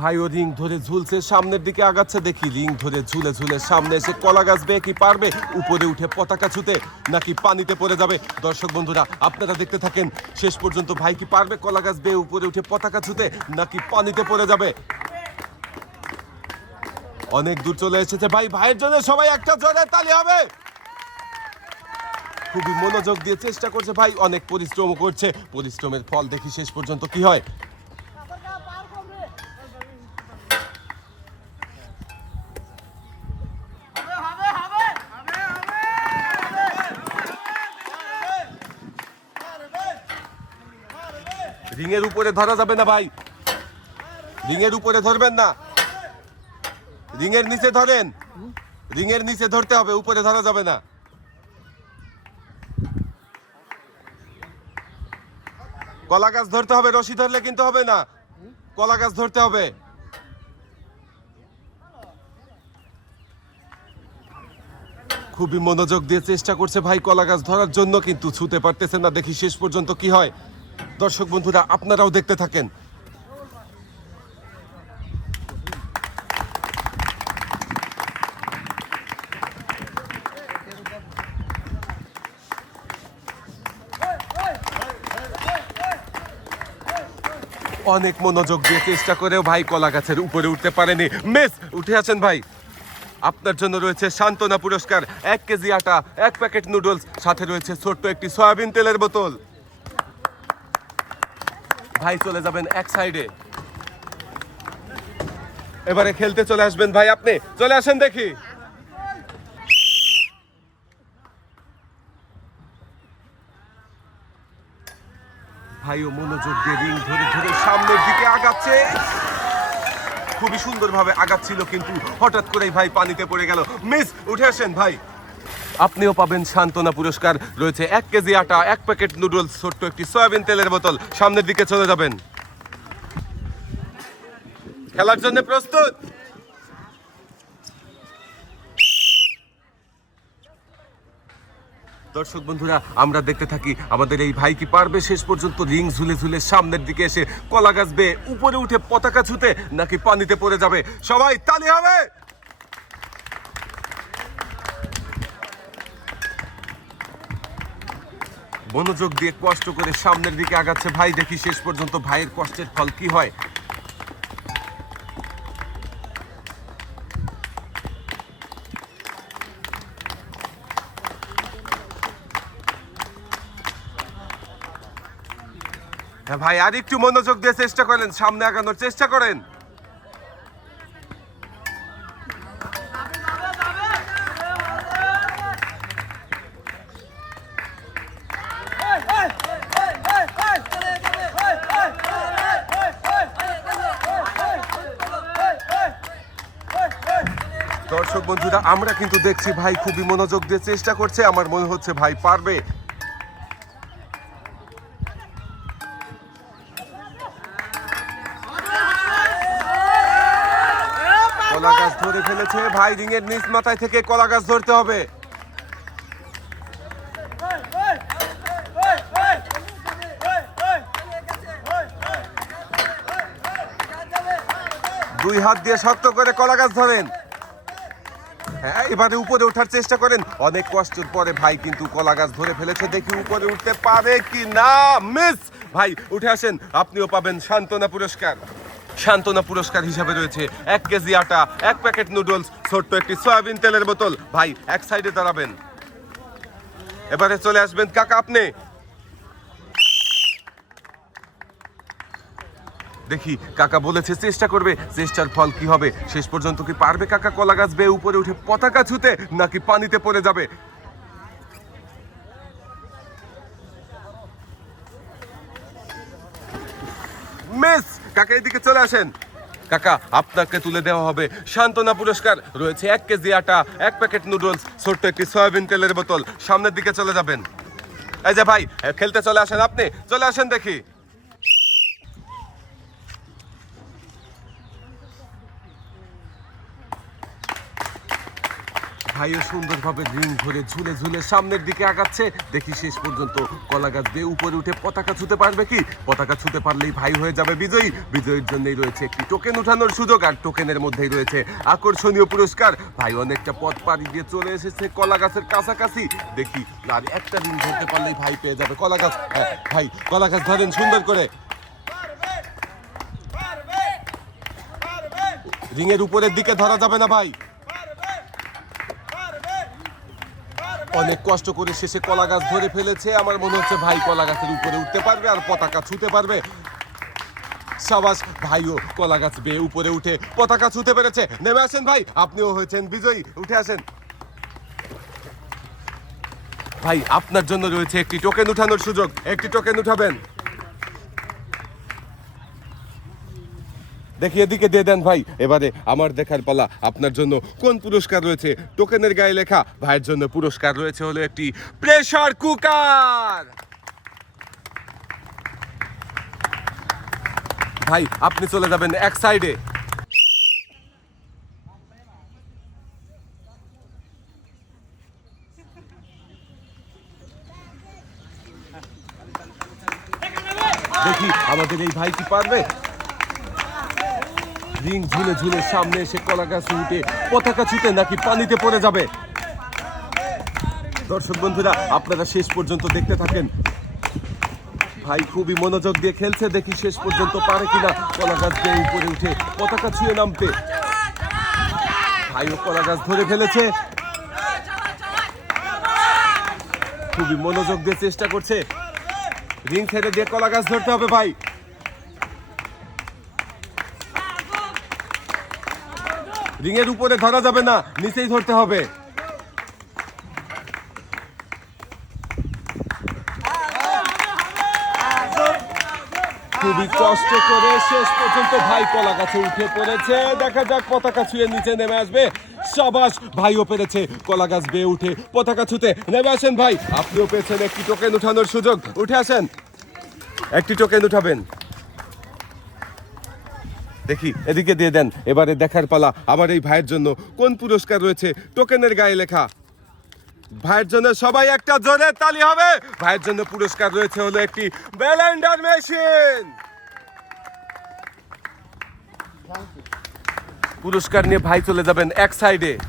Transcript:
ভাই, ও রিং ধরে ঝুলছে, সামনের দিকে আগাচ্ছে। দেখি রিং ধরে ঝুলে ঝুলে সামনে এসে কলা গাছ বেয়ে কি পারবে? উপরে উঠে পতাকা ছুতে নাকি পানিতে পড়ে যাবে? দর্শক বন্ধুরা, আপনারা দেখতে থাকেন, শেষ পর্যন্ত ভাই কি পারবে? কলা গাছ বেয়ে উপরে উঠে পতাকা ছুতে নাকি পানিতে পড়ে যাবে? অনেক দূর চলে এসেছে ভাই, ভাইয়ের জন্য সবাই একটা জোরে তালি হবে। খুবই মনোযোগ দিয়ে চেষ্টা করছে ভাই, অনেক পরিশ্রম করছে। পরিশ্রমের ফল দেখি শেষ পর্যন্ত কি হয়। রিংয়ের উপরে ধরা যাবে না ভাই। রিংয়ের উপরে ধরবেন না। রিংয়ের নিচে ধরেন। রিংয়ের নিচে ধরতে হবে, উপরে ধরা যাবে না। কলা গাছ ধরতে হবে, রশি ধরলে কিন্তু হবে না। কলা গাছ ধরতে হবে। খুবই মনোযোগ দিয়ে চেষ্টা করছে ভাই কলা গাছ ধরার জন্য, কিন্তু ছুতে পারতেছে না। দেখি শেষ পর্যন্ত কি হয়। দর্শক বন্ধুরা, আপনারাও দেখতে থাকেন। অনেক মনোযোগ দিয়ে চেষ্টা করেও ভাই কলা গাছের উপরে উঠতে পারেনি। মেস, উঠে আছেন ভাই। আপনার জন্য রয়েছে সান্ত্বনা পুরস্কার, এক কেজি আটা, এক প্যাকেট নুডলস, সাথে রয়েছে ছোট্ট একটি সয়াবিন তেলের বোতল। ভাই চলে যাবেন এক সাইডে। এবারে খেলতে চলে আসবেন ভাই আপনি। চলে আসেন দেখি। ভাইও মনোযোগ দিয়ে রিং ধরে ধরে সামনের দিকে আগাচ্ছে। খুবই সুন্দরভাবে আগাচ্ছিল কিন্তু হঠাৎ করেই ভাই পানিতে পড়ে গেল। মিস, উঠে আসেন ভাই। আপনিও পাবেন সান্ত্বনা পুরস্কার। রয়েছে এক কেজি আটা, এক প্যাকেট নুডলস, ছোট্ট একটি সয়াবিন তেলের বোতল। সামনের দিকে চলে যাবেন। খেলার জন্য প্রস্তুত। দর্শক বন্ধুরা, আমরা দেখতে থাকি আমাদের এই ভাই কি পারবে? শেষ পর্যন্ত রিং ঝুলে ঝুলে সামনের দিকে এসে কলা গাছ বেয়ে উপরে উঠে পতাকা ছুতে নাকি পানিতে পড়ে যাবে? সবাই তালি হবে! মনোযোগ দিয়ে কষ্ট করে সামনের দিকে আগাচ্ছে। ভাই, দেখি শেষ পর্যন্ত ভাইয়ের কষ্টের ফল কি হয়। হ্যাঁ ভাই আর একটু মনোযোগ দিয়ে চেষ্টা করেন, সামনে আগানোর চেষ্টা করেন। দর্শক বন্ধুরা, আমরা কিন্তু দেখছি ভাই খুবই মনোযোগ দিয়ে চেষ্টা করছে। আমার মনে হচ্ছে ভাই পারবে। কলা গাছ ধরে ফেলেছে ভাই রিং এর নিচ মাথায় থেকে কলা গাছ ধরতে হবে। দুই হাত দিয়ে শক্ত করে কলা গাছ ধরেন। হ্যাঁ এবারে উপরে ওঠার চেষ্টা করেন। অনেক কষ্টের পরে ভাই কিন্তু কলা গাছ ধরে ফেলেছে। দেখি উপরে উঠতে পারে কি না। মিস! ভাই, উঠে আসেন। আপনিও পাবেন সান্ত্বনা পুরস্কার। সান্ত্বনা পুরস্কার হিসাবে রয়েছে এক কেজি আটা, এক প্যাকেট নুডলস, ছোট্ট একটি সয়াবিন তেলের বোতল। ভাই, এক সাইডে দাঁড়াবেন। এবারে চলে আসবেন কাকা আপনি। দেখি কাকা বলেছে চেষ্টা করবে, চেষ্টার ফল কি হবে? শেষ পর্যন্ত কি পারবে কাকা কলা গাছ বেয়ে উপরে উঠে পতাকা ছুতে, নাকি পানিতে পড়ে যাবে? মিস, কাকা এদিকে চলে আসেন। কাকা, আপনাকে তুলে দেওয়া হবে সান্ত্বনা পুরস্কার। রয়েছে এক কেজি আটা, এক প্যাকেট নুডলস, ছোট্ট একটি সয়াবিন তেলের বোতল। সামনের দিকে চলে যাবেন। এই যে ভাই, খেলতে চলে আসেন আপনি। চলে আসেন দেখি। ভাইও সুন্দরভাবে রিং ধরে ঝুলে ঝুলে সামনের দিকে আগাচ্ছে। দেখি শেষ পর্যন্ত কলা গাছ দিয়ে উপরে উঠে পতাকা ছুতে পারবে কি? পতাকা ছুতে পারলেই ভাই হয়ে যাবে বিজয়ী। বিজয়ীর জন্যই রয়েছে একটি টোকেন উঠানোর সুযোগ আর টোকেনের মধ্যেই রয়েছে আকর্ষণীয় পুরস্কার। ভাই অনেকটা পথ পাড়ি দিয়ে চলে এসেছে কলা গাছের কাছাকাছি। দেখি আর একটা রিং ধরতে পারলেই ভাই পেয়ে যাবে কলা গাছ হ্যাঁ, ভাই কলা গাছ ধরেন সুন্দর করে। রিংয়ের উপরের দিকে ধরা যাবে না ভাই। অনেক কষ্ট করে শেষে কলা গাছ ধরে ফেলেছে। আমার মনে হচ্ছে ভাই কলা গাছের উপরে উঠতে পারবে আর পতাকা ছুতে পারবে। সাবাস, ভাইও কলা গাছ বেয়ে উপরে উঠে পতাকা ছুতে পেরেছে। নেমে আসেন ভাই, আপনিও হয়েছেন বিজয়ী। উঠে আসেন। ভাই, আপনার জন্য রয়েছে একটি টোকেন উঠানোর সুযোগ। একটি টোকেন উঠাবেন। দেখি এদিকে দিয়ে দেন ভাই। এবারে আমার দেখার পালা আপনার জন্য কোন পুরস্কার রয়েছে? টোকেনের গায়ে লেখা ভাইয়ের জন্য পুরস্কার রয়েছে হলো একটি প্রেসার কুকার। ভাই, আপনি চলে যাবেন এক সাইডে। দেখি আমাদের এই ভাই কি পারবে? রিং ঝুলে ঝুলে সামনে এসে কলা গাছ উঠে পতাকা ছুটে নাকি পানিতে পড়ে যাবে। দর্শক বন্ধুরা, আপনারা শেষ পর্যন্ত দেখতে থাকেন। ভাই খুবই মনোযোগ দিয়ে খেলছে, দেখি শেষ পর্যন্ত পারে কিনা। কলা গাছ দিয়ে উপরে উঠে পতাকা ছুঁয়ে নামতে। ভাইও কলা গাছ ধরে ফেলেছে। খুবই মনোযোগ দিয়ে চেষ্টা করছে। রিং ছেড়ে দিয়ে কলা গাছ ধরতে হবে ভাই। রিংয়ের উপরে ধরা যাবে না, নিচেই ধরতে হবে। খুবই কষ্ট করে শেষ পর্যন্ত ভাই কলা গাছে উঠে পড়েছে। দেখা যাক পতাকা ছুঁয়ে নিচে নেমে আসবে। সাবাস, ভাইও পেরেছে। কলা গাছ বেয়ে উঠে পতাকা ছুতে নেমে আসেন ভাই। আপনিও পেয়েছেন একটি টোকেন উঠানোর সুযোগ। উঠে আসেন। একটি টোকেন উঠাবেন। দেখি, এদিকে দিয়ে দেন। এবারে দেখার পালা। আমার এই ভাইয়ের জন্য কোন পুরস্কার রয়েছে? টোকেনের গায়ে লেখা। ভাইয়ের জন্য সবাই একটা জোরে তালি হবে। ভাইয়ের জন্য পুরস্কার রয়েছে হলো একটি ব্যালেন্ডার মেশিন। পুরস্কার নিয়ে ভাই চলে যাবেন এক সাইডে।